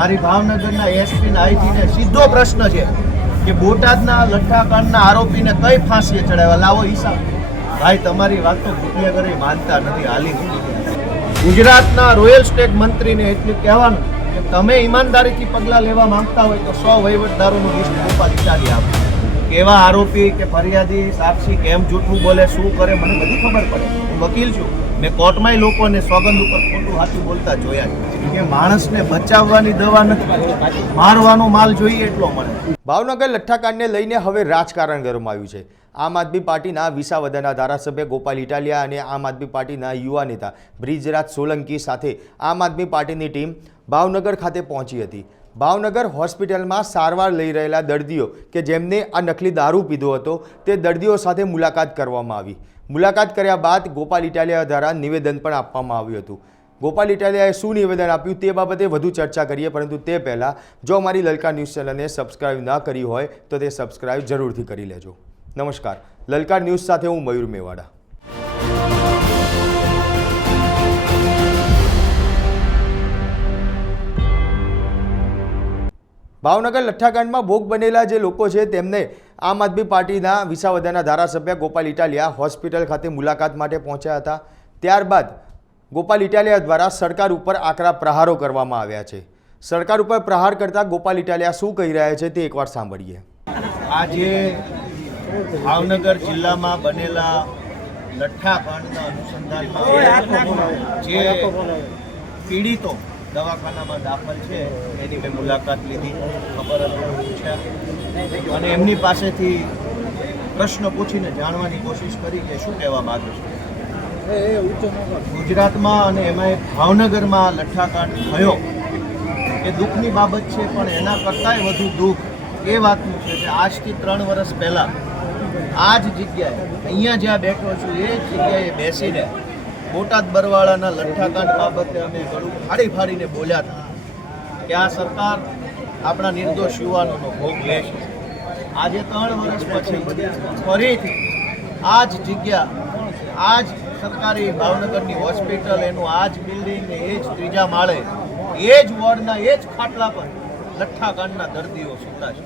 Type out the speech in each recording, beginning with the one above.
મારી ભાવનગરના એસપી ને આઈજી ને સીધો પ્રશ્ન છે કે બોટાદના લઠ્ઠાકાંડના આરોપીને કઈ ફાંસીએ ચડાવ્યા, લાવો હિસાબ. ભાઈ તમારી વાત તો ભૂતિયા માનતા નથી. હાલી ગુજરાતના રોયલ સ્ટેટ મંત્રીને એટલું કહેવાનું કે તમે ઈમાનદારીથી પગલાં લેવા માંગતા હોય તો 100 વહીવટદારોનું લિસ્ટ ગોપાલ ઇટાલિયા આપો. કેવા આરોપી કે ફરિયાદી સાક્ષી કેમ જૂઠું બોલે, શું કરે, મને બધી ખબર પડે. હું વકીલ છું, મેં કોર્ટમાંય લોકોને સોગંદ ઉપર ખોટું સાચું બોલતા જોયા છે કે માણસને બચાવવાની દવા નથી, મારવાનો માલ જોઈએ એટલો મળે. ભાવનગર લઠ્ઠાકાંડને લઈને હવે રાજકારણ ગરમાયું છે. આમ આદમી પાર્ટીના વિસાવદરના ધારાસભ્ય ગોપાલ ઇટાલિયા અને આમ આદમી પાર્ટીના યુવા નેતા બ્રિજરાજ સોલંકી સાથે આમ આદમી પાર્ટીની ટીમ ભાવનગર ખાતે પહોંચી હતી. ભાવનગર હોસ્પિટલમાં સારવાર લઈ રહેલા દર્દીઓ કે જેમને આ નકલી દારૂ પીધો હતો તે દર્દીઓ સાથે મુલાકાત કરવામાં આવી. મુલાકાત કર્યા બાદ ગોપાલ ઇટાલિયા દ્વારા નિવેદન પણ આપવામાં આવ્યું હતું. ગોપાલ ઇટાલિયાએ શું નિવેદન આપ્યું તે બાબતે વધુ ચર્ચા કરીએ, પરંતુ તે પહેલાં જો અમારી લલકાર ન્યૂઝ ચેનલને સબસ્ક્રાઇબ ન કરી હોય તો તે સબસ્ક્રાઇબ જરૂરથી કરી લેજો. નમસ્કાર, લલકાર ન્યૂઝ સાથે હું મયુર મેવાડા. ભાવનગર લઠ્ઠાકાંડમાં ભોગ બનેલા જે લોકો છે તેમને આમ આદમી પાર્ટીના વિસાવદરના ધારાસભ્ય ગોપાલ ઇટાલિયા હોસ્પિટલ ખાતે મુલાકાત માટે પહોંચ્યા હતા. ત્યારબાદ ગોપાલ ઇટાલિયા દ્વારા સરકાર ઉપર આકરા પ્રહારો કરવામાં આવ્યા છે. સરકાર ઉપર પ્રહાર કરતા ગોપાલ ઇટાલિયા શું કહી રહ્યા છે તે એકવાર સાંભળીએ. આજે ભાવનગર જિલ્લામાં બનેલા લઠ્ઠાકાંડના અનુસંધાનમાં જે પીડિતો દવાખાનામાં દાખલ છે એની મેં મુલાકાત લીધી, ખબર પૂછ્યા અને એમની પાસેથી પ્રશ્ન પૂછીને જાણવાની કોશિશ કરી કે શું કહેવા માગે છે. ગુજરાતમાં અને એમાં ભાવનગરમાં લઠ્ઠાકાંડ થયો એ દુઃખની બાબત છે, પણ એના કરતાંય વધુ દુઃખ એ વાતનું છે કે આજથી 3 વર્ષ પહેલાં આ જ જગ્યાએ અહીંયા જ્યાં બેઠો છું એ જ જગ્યાએ બેસીને બોટાદ બરવાળાના લઠ્ઠાકાંડ બાબતે અમે ગળું ફાડીને બોલ્યા હતા કે આ સરકાર આપણા નિર્દોષ યુવાનોનો ભોગ લે છે. આજે 3 વર્ષ પછી ફરીથી આ જ જગ્યા, આ જ સરકારી ભાવનગરની હોસ્પિટલ, એનું આ જ બિલ્ડિંગ ને એ જ 3જા માળે એ જ વોર્ડના એ જ ખાટલા પર લઠ્ઠાકાંડના દર્દીઓ સૂતા છે.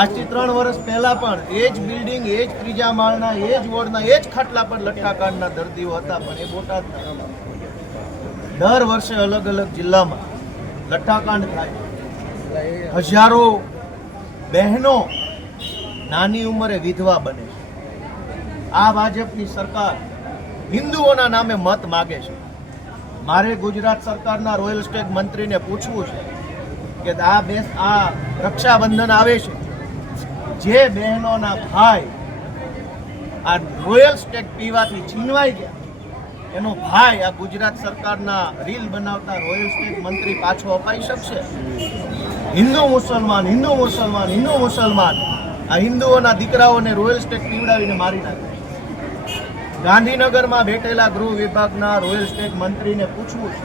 આજથી 3 વર્ષ પહેલા પણ એ જ બિલ્ડિંગ, એ જ 3જા માળના એ જ વોર્ડના એ જ ખાટલા પર લઠ્ઠાકાંડના દર્દીઓ હતા. પણ એ બોટાદ દર વર્ષે અલગ અલગ જિલ્લામાં લઠ્ઠાકાંડ થાય, હજારો બહેનો નાની ઉંમરે વિધવા બને છે. આ ભાજપની સરકાર હિન્દુઓના નામે મત માગે છે. મારે ગુજરાત સરકારના રોયલ સ્ટેટ મંત્રીને પૂછવું છે કે આ રક્ષાબંધન આવે છે, જે બહેનોના ભાઈ આ રોયલ સ્ટેટ પીવાથી છીનવાઈ ગયા, એનો ભાઈ આ ગુજરાત સરકારના રીલ બનાવતા રોયલ સ્ટેટ મંત્રી પાછો અપાઈ શકશે? હિન્દુ મુસલમાન, હિન્દુ મુસલમાન, હિન્દુ મુસલમાન, આ હિન્દુઓના દીકરાઓને રોયલ સ્ટેટ પીવડાવીને મારી નાખે. ગાંધીનગરમાં બેઠેલા ગૃહ વિભાગના રોયલ સ્ટેટ મંત્રીને પૂછવું છે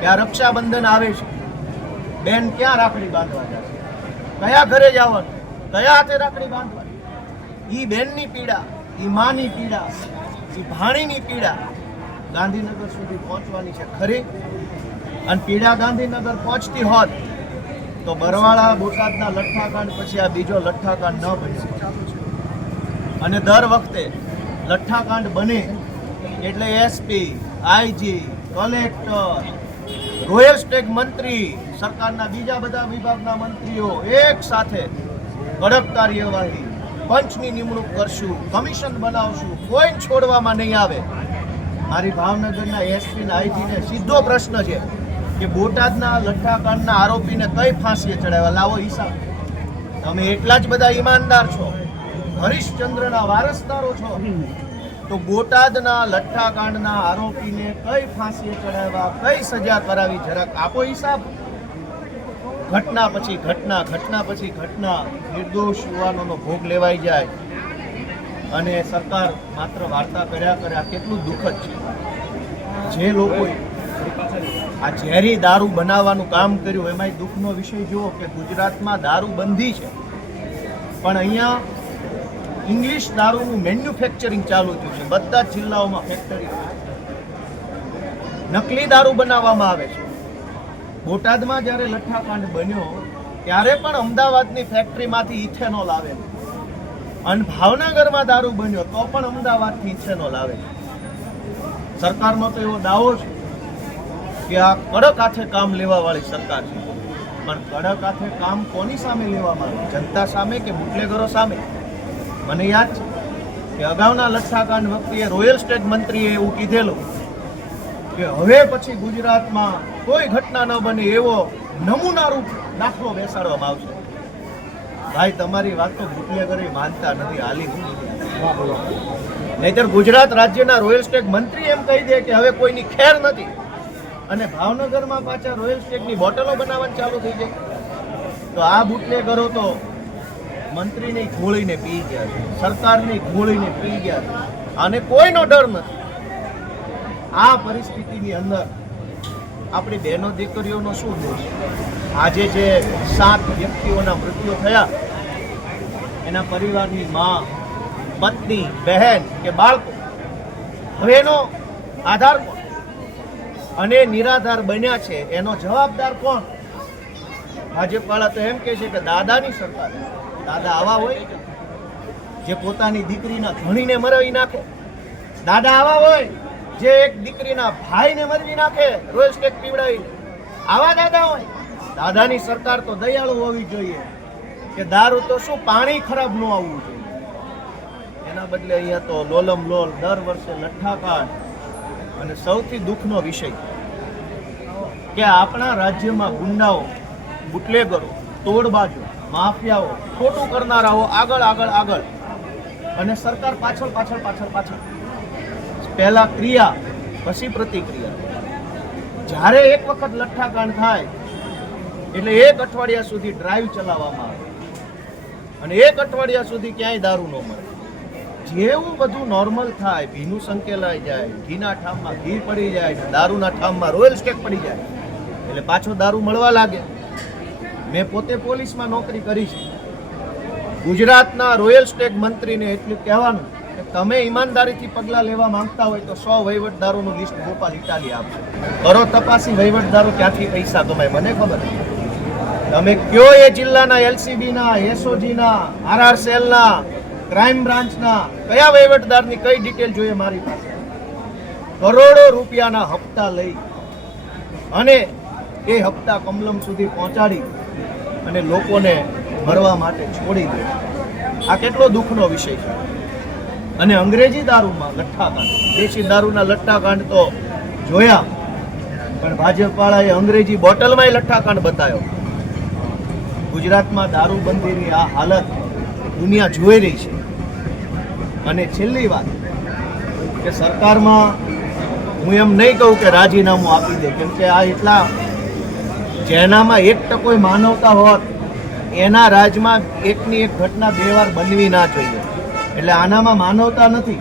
કે આ રક્ષાબંધન આવે છે, બેન ક્યાં રાખડી બાંધવા જશે, કયા ઘરે જવાનું, કયા હાથે રાખડી બાંધવાની? ઈ બેનની પીડા, ઈ માની પીડા, ઈ ભાણીની પીડા ગાંધીનગર સુધી પહોંચવાની છે ખરી? અને પીડા ગાંધીનગર પહોંચતી હોત તો બરવાળા બોટાદના લઠ્ઠાકાંડ પછી આ બીજો લઠ્ઠાકાંડ ન બન્યો. અને દર વખતે લઠ્ઠાકાંડ બને એટલે SP, IG, collector, royal state મંત્રી, સરકારના બીજા બધા વિભાગના મંત્રીઓ એક સાથે કડક કાર્યવાહી, પંચની નિમણૂક કરશું, કમિશન બનાવશું, કોઈ છોડવામાં નહીં આવે. મારી ભાવનગરના એસપી ને આઈજીને સીધો પ્રશ્ન છે કે બોટાદના લઠ્ઠાકાંડના આરોપીને કઈ ફાંસીએ ચડાવ્યા, લાવો હિસાબ. તમે એટલા જ બધા ઈમાનદાર છો, હરિશ્ચંદ્રના વારસદારો છો, તો બોટાદના લઠ્ઠાકાંડના આરોપીને કઈ ફાંસીએ ચડાવ્યા, કઈ સજા કરાવી, જરાક આપો હિસાબ. ઘટના પછી ઘટના, ઘટના પછી ઘટના, નિર્દોષ યુવાનોનો ભોગ લેવાઈ જાય અને સરકાર માત્ર વાર્તા કર્યા કરે. આ કેટલું દુઃખદ છે. જે લોકોએ આ ઝેરી દારૂ બનાવવાનું કામ કર્યું એમાંય દુઃખનો વિષય જુઓ કે ગુજરાતમાં દારૂ બંધી છે, પણ અહીંયા ઇંગ્લિશ દારૂનું મેન્યુફેક્ચરિંગ ચાલુ થયું છે. બધા જ જિલ્લાઓમાં ફેક્ટરી, નકલી દારૂ બનાવવામાં આવે છે. બોટાદમાં જ્યારે લઠ્ઠાકાંડ બન્યો ત્યારે પણ અમદાવાદની ફેક્ટરીમાંથી ઇથેનોલ આવે, અને ભાવનગરમાં દારૂ બન્યો તો પણ અમદાવાદથી ઇથેનોલ આવે. સરકારનો તો એવો દાવો છે કે આ કડક હાથે કામ લેવા વાળી સરકાર છે, પણ કડક હાથે કામ કોની સામે લેવામાં આવે? જનતા સામે કે બુટલેગરો સામે? મને યાદ છે કે અગાઉના લઠ્ઠાકાંડ વખતે રોયલ સ્ટેટ મંત્રીએ એવું કીધેલું કે હવે પછી ગુજરાતમાં કોઈ ઘટના ન બને એવો નમૂનારૂપ દાખલો બેસાડવામાં આવશે. ભાઈ, તમારી વાત તો બુટલેગરો માનતા નથી, હાલી નહીતર ગુજરાત રાજ્યના રોયલ સ્ટેટ મંત્રી એમ કહી દે કે હવે કોઈની ખેર નથી, અને ભાવનગરમાં પાછા રોયલ સ્ટેટની બોટલો બનાવવાનું ચાલુ થઈ જાય. તો આ બુટલેગરો તો મંત્રીને ઘોળીને પી ગયા છે, સરકારની ઘોળીને પી ગયા છે, અને કોઈનો ડર નથી. આ પરિસ્થિતિની અંદર આપણી બહેનો દીકરીઓનો શું દોષ? આજે જે 7 વ્યક્તિઓના મૃત્યુ થયા, એના પરિવારની માં, પત્ની, બહેન કે બાળકો, હવે એનો આધાર કોણ? અને નિરાધાર બન્યા છે એનો જવાબદાર કોણ? ભાજપવાળા તો એમ કહે છે કે દાદાની સરકાર. દાદા આવા હોય જે પોતાની દીકરીના ધણીને મરવી નાખે? દાદા આવા હોય જે એક દીકરીના ભાઈને મરવી નાખે રોયલ સ્ટેટ પીવડાવીને? આવા દાદા હોય? દાદાની સરકાર તો દયાળુ હોવી જોઈએ કે દારૂ તો શું પાણી ખરાબ ન આવવું જોઈએ. એના બદલે અહીંયા તો લોલમ લોલ દર વર્ષે લઠ્ઠાકાંડ. અને સૌથી દુઃખનો વિષય કે આપણા રાજ્યમાં ગુંડાઓ, બુટલેગરો, તોડબાજો, માફિયાઓ, ખોટું કરનારાઓ આગળ આગળ આગળ, અને સરકાર પાછળ પાછળ પાછળ પાછળ. પહેલા ક્રિયા પછી પ્રતિક્રિયા. જ્યારે એક વખત લઠ્ઠાકાંડ થાય એટલે 1 અઠવાડિયા સુધી ડ્રાઈવ ચલાવવામાં આવે, અને 1 અઠવાડિયા સુધી ક્યાંય દારૂ ન મળે. જેવું બધું નોર્મલ થાય, ભીનું સંકેલાઈ જાય, ઘીના ઠામમાં ઘી પડી જાય, દારૂના ઠામમાં રોયલ સ્ટેક પડી જાય, એટલે પાછો દારૂ મળવા લાગે. મેં પોતે પોલીસમાં નોકરી કરી છે. ગુજરાતના રોયલ સ્ટેક મંત્રીને એટલું કહેવાનું કે તમે ઈમાનદારીથી પગલાં લેવા માંગતા હોય તો 100 વહીવટદારોનું લિસ્ટ ગોપાલ ઇટાલી આપશે. કરો તપાસી, વહીવટદારો ક્યાંથી પૈસા કમાય મને ખબર નથી. તમે કયો એ જિલ્લાના એલસીબીના, એસઓજીના, આરઆર સેલના, ક્રાઇમ બ્રાન્ચના કયા વહીવટદારની કઈ ડિટેલ જોઈએ મારી પાસે? કરોડો રૂપિયાના હપ્તા લઈ અને એ હપ્તા કમલમ સુધી પહોંચાડી અને લોકોને મરવા માટે છોડી દે. આ કેટલો દુઃખનો વિષય છે. અને અંગ્રેજી દારૂમાં લઠ્ઠાકાંડ, દેશી દારૂના લઠ્ઠાકાંડ તો જોયા, પણ ભાજપવાળાએ અંગ્રેજી બોટલમાંય લઠ્ઠાકાંડ બતાવ્યો. ગુજરાતમાં દારૂબંધીની આ હાલત દુનિયા જોઈ રહી છે. અને છેલ્લી વાત કે સરકારમાં હું એમ નહીં કહું કે રાજીનામું આપી દે, કેમ કે આ એટલા જેનામાં 1% માનવતા હોત એના રાજમાં એકની એક ઘટના 2 વાર બનવી ના જોઈએ. એટલે આનામાં માનવતા નથી,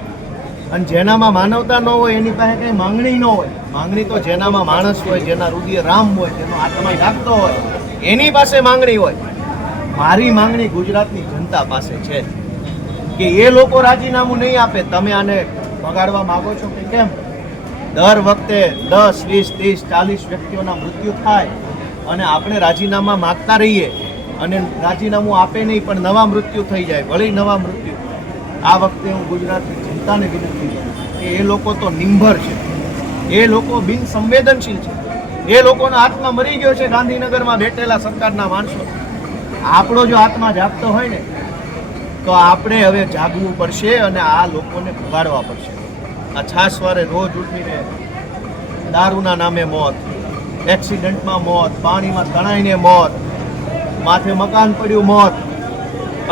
અને જેનામાં માનવતા ન હોય એની પાસે કંઈ માંગણી ન હોય. માંગણી તો જેનામાં માણસ હોય, જેના હૃદય રામ હોય, જેનો આત્મા જાગતો હોય એની પાસે માંગણી હોય. મારી માંગણી ગુજરાતની જનતા પાસે છે કે એ લોકો રાજીનામું નહીં આપે. તમે આને બગાડવા માંગો છો કે કેમ? દર વખતે 10, 20, 30, 40 વ્યક્તિઓના મૃત્યુ થાય અને આપણે રાજીનામા માગતા રહીએ, અને રાજીનામું આપે નહીં પણ નવા મૃત્યુ થઈ જાય, વળી નવા મૃત્યુ. આ વખતે હું ગુજરાતની જનતાને વિનંતી કરું કે એ લોકો તો નિંભર છે, એ લોકો બિન સંવેદનશીલ છે, એ લોકોનો આત્મા મરી ગયો છે ગાંધીનગરમાં બેઠેલા સરકારના માણસો. આપણો જો આત્મા જાગતો હોય ને તો આપણે હવે જાગવું પડશે અને આ લોકોને ભગાડવા પડશે. આ છાસવારે રોજ ઉઠીને દારૂના નામે મોત, એક્સિડન્ટમાં મોત, પાણીમાં તણાઈને મોત, માથે મકાન પડ્યું મોત,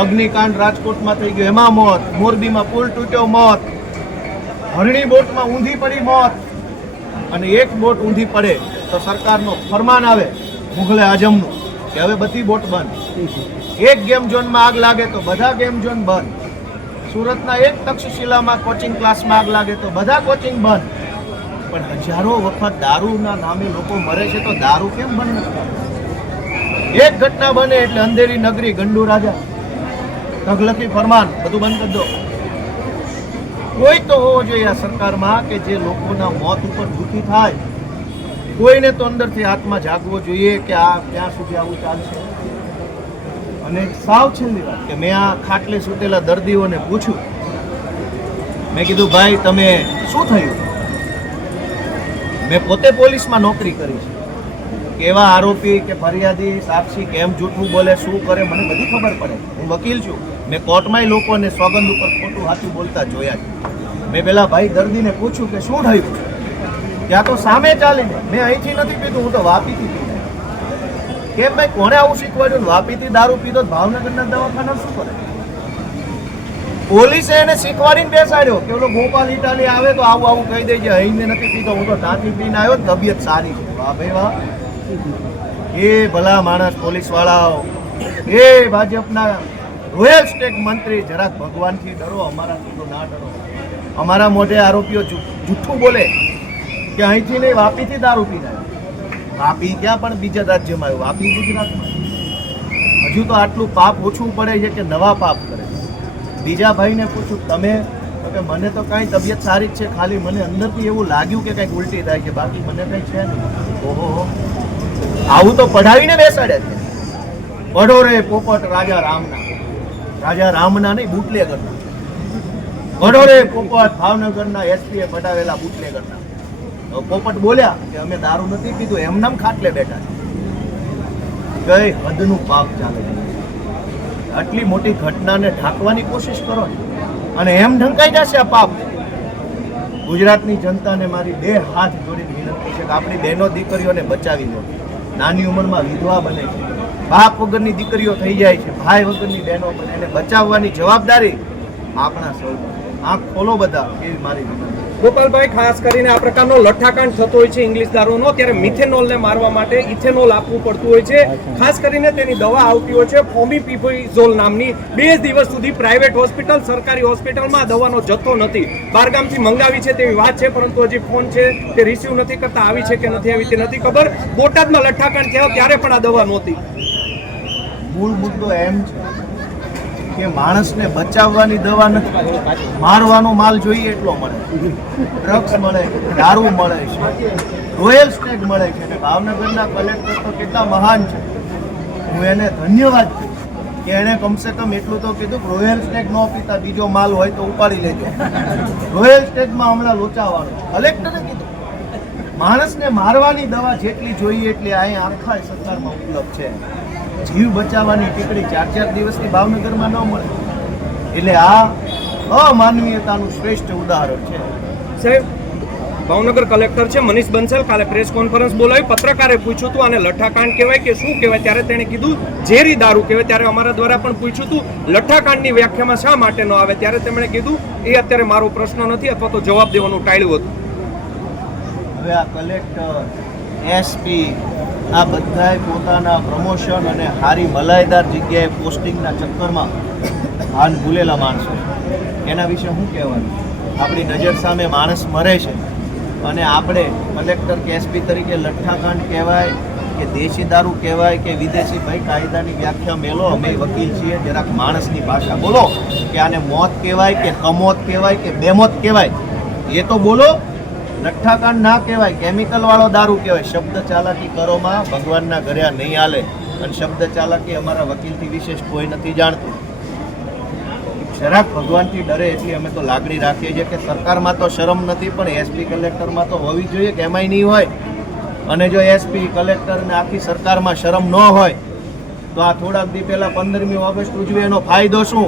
અગ્નિકાંડ રાજકોટમાં થઈ ગયો એમાં મોત, મોરબીમાં પુલ તૂટ્યો મોત, હરણી બોટમાં ઊંધી પડી મોત. અને એક બોટ ઊંધી પડે તો સરકારનો ફરમાન આવે મુઘલે આઝમનું કે હવે બધી બોટ બંધ. એક ગેમ ઝોનમાં આગ લાગે તો બધા ગેમ ઝોન બંધ. સુરતના એક તક્ષશિલામાં કોચિંગ ક્લાસમાં આગ લાગે તો બધા કોચિંગ બંધ. પણ હજારો વખત દારૂના નામે લોકો મરે છે તો દારૂ કેમ બંધ નથી? એક ઘટના બને એટલે અંધેરી નગરી, ગંડુ રાજા, તગલખી ફરમાન, બધું બંધ કરી દો. કોઈ તો હોવો જોઈએ આ સરકારમાં કે જે લોકોના મોત ઉપર દુઃખી થાય કોઈને તો અંદરથી હાથમાં જાગવો જોઈએ કે આ ક્યાં સુધી આવું ચાલશે. અને સાવ છેલ્લી વાત કે મેં આ ખાટલે સૂતેલા દર્દીઓને પૂછ્યું, મેં કીધું ભાઈ તમે શું થયું? મેં પોતે પોલીસમાં નોકરી કરી છે, કેવા આરોપી કે ફરિયાદી સાક્ષી કેમ જૂઠું બોલે શું કરે મને બધી ખબર પડે. હું વકીલ છું, મેં કોર્ટમાંય લોકોને સોગંદ ઉપર ખોટું સાચું બોલતા જોયા છે. મેં પેલા ભાઈ દર્દીને પૂછ્યું કે શું થયું? ત્યાં તો સામે ચાલીને મેં અહીંથી નથી પીધું, હું તો વાપીથી પીધું. કેમ ભાઈ કોણે આવું શીખવાડ્યું? વાપીથી દારૂ પીધો ભાવનગરના દવાખાના શું કરે? પોલીસે એને શીખવાડીને બેસાડ્યો કે ઓલો ગોપાલ ઇટાલી આવે તો આવું આવું કહી દેજે, અહીંને નથી પીધો, હું તો ત્યાંથી પીને આવ્યો, તબિયત સારી છે. વાહ ભાઈ વાહ. એ ભલા માણસ પોલીસ વાળાઓ, એ ભાજપના રોયલ સ્ટેટ મંત્રી, જરાક ભગવાનથી ડરો, અમારાથી તો ના ડરો. અમારા મોઢે આરોપીઓ જૂઠું બોલે કે અહીંથી નહીં વાપીથી દારૂ પીને આવ્યો. વાપી ક્યાં પણ બીજા રાજ્યમાં આવ્યું, વાપી ગુજરાતમાં. હજુ તો આટલું પાપ ઓછું પડે છે કે નવા પાપ કરે. બીજા ભાઈને પૂછું તમે, તો કે મને તો કાંઈ તબિયત સારી જ છે, ખાલી મને અંદરથી એવું લાગ્યું કે કંઈક ઉલટી થાય છે, બાકી મને કંઈ છે નહીં. ઓહો, આવું તો પઢાવીને બેસાડ્યા છે. પઢો રે પોપટ રાજા રામના નહીં બુટલેગરના. પઢો રે પોપટ ભાવનગરના એસપીએ પઢાવેલા બુટલેગરના. તો પોપટ બોલ્યા કે અમે દારૂ નથી પીધું, એમનામ ખાટલે બેઠા છે. કઈ હદનું પાપ ચાલે છે. આટલી મોટી ઘટનાને ઢાંકવાની કોશિશ કરો અને એમ ઢંકાઈ જશે આ પાપ. ગુજરાતની જનતાને મારી બે હાથ જોડીને વિનંતી છે કે આપણી બહેનો દીકરીઓને બચાવી લો. નાની ઉંમરમાં વિધવા બને છે, બાપ વગરની દીકરીઓ થઈ જાય છે, ભાઈ વગરની બહેનો બને, એને બચાવવાની જવાબદારી આપણા સૌ. આંખ ખોલો બધા, એ મારી વિનંતી. ગોપાલભાઈ, ખાસ કરીને આ પ્રકારનો લઠ્ઠાકાંડ થતો હોય છે ઇંગ્લિશ દારૂનો, ત્યારે મિથેનોલને મારવા માટે ઇથેનોલ આપવું પડતું હોય છે. ખાસ કરીને તેની દવા આવતી હોય છે ફોમિપિઝોલ નામની. 2 દિવસ સુધી પ્રાઇવેટ હોસ્પિટલ, સરકારી હોસ્પિટલમાં આ દવાનો જથ્થો નથી. બહારગામથી મંગાવી છે તેવી વાત છે, પરંતુ હજી ફોન છે તે રિસીવ નથી કરતા. આવી છે કે નથી આવી તે નથી ખબર. બોટાદમાં લઠ્ઠાકાંડ થયો ત્યારે પણ આ દવા નહોતી. મૂળ મુદ્દો એમ છે કે માણસને બચાવવાની દવા નથી, મારવાનો માલ જોઈએ એટલો મળે. ડ્રગ્સ મળે, દારૂ મળે છે, રોયલ સ્ટેટ મળે છે. અને ભાવનગરના કલેક્ટર તો કેટલા મહાન છે, હું એને ધન્યવાદ કરું કે એણે કમસે કમ એટલું તો કીધું કે રોયલ સ્ટેટ ન પીતા બીજો માલ હોય તો ઉપાડી લેજો. રોયલ સ્ટેટમાં હમણાં લોચાવાનું કલેક્ટરે કીધું. માણસને મારવાની દવા જેટલી જોઈએ એટલી અહીં આખા સરકારમાં ઉપલબ્ધ છે. જીવ બચાવવાની ટીકડી 4-4 દિવસથી ભાવનગરમાં ન મળે. એટલે આ અમાનવીયતાનું શ્રેષ્ઠ ઉદાહરણ છે. સાહેબ, ભાવનગર કલેક્ટર છે મનીષ બંસલ, કાલે પ્રેસ કોન્ફરન્સ બોલાવી. પત્રકારે પૂછ્યું હતું આને લઠ્ઠાકાંડ કહેવાય કે શું કહેવાય, ત્યારે તેણે કીધું ઝેરી દારૂ કહેવાય. ત્યારે અમારા દ્વારા પણ પૂછ્યું હતું લઠ્ઠાકાંડની વ્યાખ્યામાં શા માટે ન આવે, ત્યારે તેમણે કીધું એ અત્યારે મારો પ્રશ્ન નથી, અથવા તો જવાબ દેવાનું ટાળ્યું હતું. હવે આ કલેક્ટર, એસપી આ બધાએ પોતાના પ્રમોશન અને હારી મલાઈદાર જગ્યાએ પોસ્ટિંગના ચક્કરમાં હાલ ભૂલેલા માણસો. એના વિશે શું કહેવાનું? આપણી નજર સામે માણસ મરે છે અને આપણે કલેક્ટર કે એસપી તરીકે લઠ્ઠાકાંડ કહેવાય કે દેશી દારૂ કહેવાય કે વિદેશી, ભાઈ કાયદાની વ્યાખ્યા મેલો. અમે વકીલ છીએ, જરાક માણસની ભાષા બોલો કે આને મોત કહેવાય કે કમોત કહેવાય કે બેમોત કહેવાય, એ તો બોલો. લઠ્ઠાકાંડ ના કહેવાય, કેમિકલ વાળો દારૂ કહેવાય. શબ્દ ચાલાકી કરોમાં ભગવાનના ઘરે આ નહીં હાલે. અને શબ્દ ચાલાકી અમારા વકીલથી વિશેષ કોઈ નથી જાણતું. જરાક ભગવાનથી ડરે એટલી અમે તો લાગણી રાખીએ છીએ કે સરકારમાં તો શરમ નથી, પણ એસપી કલેક્ટરમાં તો હોવી જોઈએ કે એમાંય નહીં હોય. અને જો એસપી કલેક્ટર ને આખી સરકારમાં શરમ ન હોય તો આ થોડાક દી પહેલા 15મી ઓગસ્ટ ઉજવે એનો ફાયદો શું?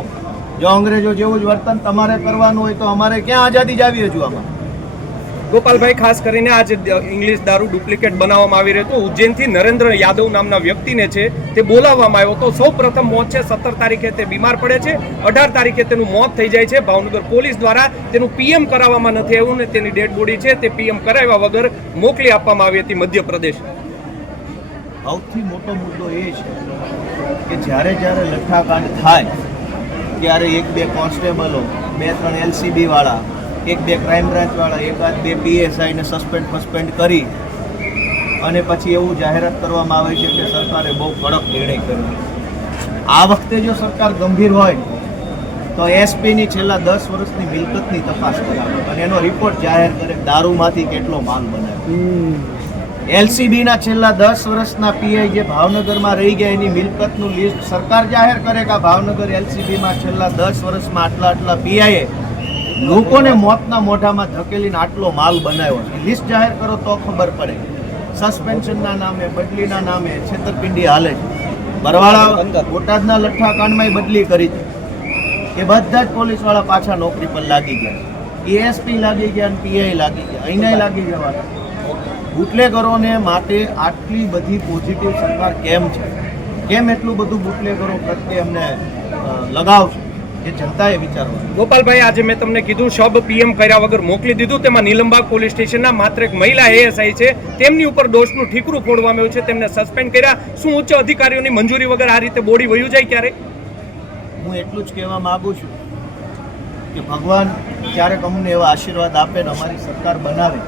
જો અંગ્રેજો જેવું જ વર્તન તમારે કરવાનું હોય તો અમારે ક્યાં આઝાદી જ આવી હજુ આમાં? ગોપાલભાઈ, ખાસ કરીને આજે ઇંગ્લિશ દારૂ ડુપ્લિકેટ બનાવવામાં આવી રહ્યો હતો. ઉજ્જૈનથી નરેન્દ્ર યાદવ નામના વ્યક્તિને છે તે બોલાવવામાં આવ્યો હતો. સૌ પ્રથમ મોત છે, 17 તારીખે તે બીમાર પડે છે, 18 તારીખે તેનું મોત થઈ જાય છે. ભાવનગર પોલીસ દ્વારા તેનું પીએમ કરાવવામાં નથી આવ્યું ને તેની ડેડ બોડી છે તે પીએમ કરાવ્યા વગર મોકલી આપવામાં આવી હતી મધ્યપ્રદેશ. સૌથી મોટો મુદ્દો એ છે કે જ્યારે જ્યારે લઠ્ઠાકાંડ થાય ત્યારે 1-2 કોન્સ્ટેબલો, 2-3 LCB વાળા, 1-2 ક્રાઇમ બ્રાન્ચ વાળા, 1-2 PSI ને સસ્પેન્ડ કરી અને પછી એવું જાહેરાત કરવામાં આવે છે કે સરકારે બહુ કડક નિર્ણય કર્યો. આ વખતે જો સરકાર ગંભીર હોય તો એસપીની છેલ્લા 10 વર્ષની મિલકતની તપાસ કરાવે અને એનો રિપોર્ટ જાહેર કરે દારૂમાંથી કેટલો માલ બનાવ્યો. એલસીબીના છેલ્લા 10 વર્ષના પીઆઈ જે ભાવનગરમાં રહી ગયા એની મિલકતનું લિસ્ટ સરકાર જાહેર કરે કે આ ભાવનગર એલસીબીમાં છેલ્લા 10 વર્ષમાં આટલા પીઆઈએ લોકોને મોતના મોઢામાં ધકેલીને આટલો માલ બનાવ્યો છે. લિસ્ટ જાહેર કરો તો ખબર પડે. સસ્પેન્શનના નામે, બદલીના નામે છેતરપિંડી હાલે છે. બરવાળા બોટાદના લઠ્ઠા કાંડમાં બદલી કરી છે. એ બધા જ પોલીસવાળા પાછા નોકરી પર લાગી ગયા. એએસપી લાગી ગયા અને પીઆઈ લાગી ગયા. અહીંના લાગી જવાના. બુટલેગરોને માટે આટલી બધી પોઝિટિવ સરકાર કેમ છે? કેમ એટલું બધું બુટલેગરો પ્રત્યે અમને લગાવ છે? એ જનતાએ વિચારવાનું. ગોપાલભાઈ, આજે મેં તમને કીધું શબ પીએમ કર્યા વગર મોકલી દીધું. તેમાં નીલમબાગ પોલીસ સ્ટેશનના માત્ર એક મહિલા એએસઆઈ છે, તેમની ઉપર દોષનું ઠીકરું ફોડવામાં આવ્યું છે, તેમને સસ્પેન્ડ કર્યા. શું ઉચ્ચ અધિકારીઓની મંજૂરી વગર આ રીતે બોડી વયું જાય ક્યારે? હું એટલું જ કહેવા માંગુ છું કે ભગવાન ક્યારેક અમને એવા આશીર્વાદ આપે ને અમારી સરકાર બનાવે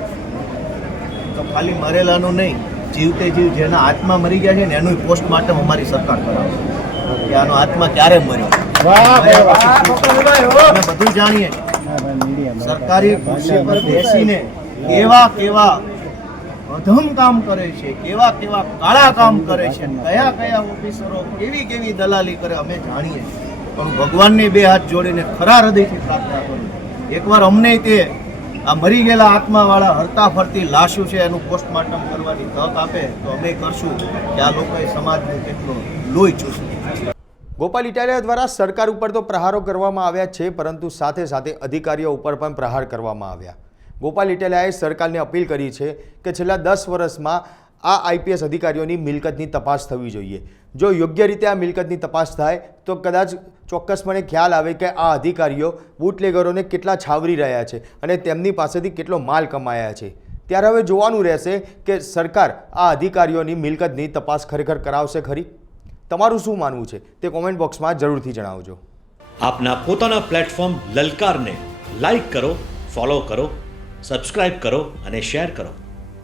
તો ખાલી મરેલાનું નહીં, જીવતે જીવ જેના આત્મા મરી ગયા છે ને એનું પોસ્ટમોર્ટમ અમારી સરકાર કરાવે કે આનો આત્મા ક્યારે મર્યો. અમે બધું જાણીએ છીએ. સરકારી ખુરશી પર બેસીને કેવા અધમ કામ કરે છે, કેવા કાળા કામ કરે છે, કયા ઓફિસરો કેવી દલાલી કરે અમે જાણીએ છીએ. પણ ભગવાનને બે હાથ જોડીને ખરા હૃદયથી પ્રાર્થના કરું, એકવાર અમને તે આ મરી ગયેલા આત્માવાળા હરતા ફરતી લાશો છે એનું પોસ્ટમોર્ટમ કરવાની તક આપે તો અમે કરશું કે આ લોકોએ સમાજનું કેટલું લોહી ચૂસ્યું. ગોપાલ ઇટાલિયા દ્વારા સરકાર ઉપર તો પ્રહારો કરવામાં આવ્યા છે, પરંતુ સાથે સાથે અધિકારીઓ ઉપર પણ પ્રહાર કરવામાં આવ્યા. ગોપાલ ઇટાલિયાએ સરકારને અપીલ કરી છે કે છેલ્લા 10 વર્ષમાં આ આઈપીએસ અધિકારીઓની મિલકતની તપાસ થવી જોઈએ. જો યોગ્ય રીતે આ મિલકતની તપાસ થાય તો કદાચ ચોક્કસપણે ખ્યાલ આવે કે આ અધિકારીઓ બુટલેગરોને કેટલા છાવરી રહ્યા છે અને તેમની પાસેથી કેટલો માલ કમાયા છે. ત્યારે હવે જોવાનું રહેશે કે સરકાર આ અધિકારીઓની મિલકતની તપાસ ખરેખર કરાવશે ખરી. તમારું શું માનવું છે તે કોમેન્ટ બોક્સમાં જરૂરથી જણાવજો. આપના પોતાના પ્લેટફોર્મ લલકારને લાઈક કરો, ફોલો કરો, સબસ્ક્રાઇબ કરો અને શેર કરો.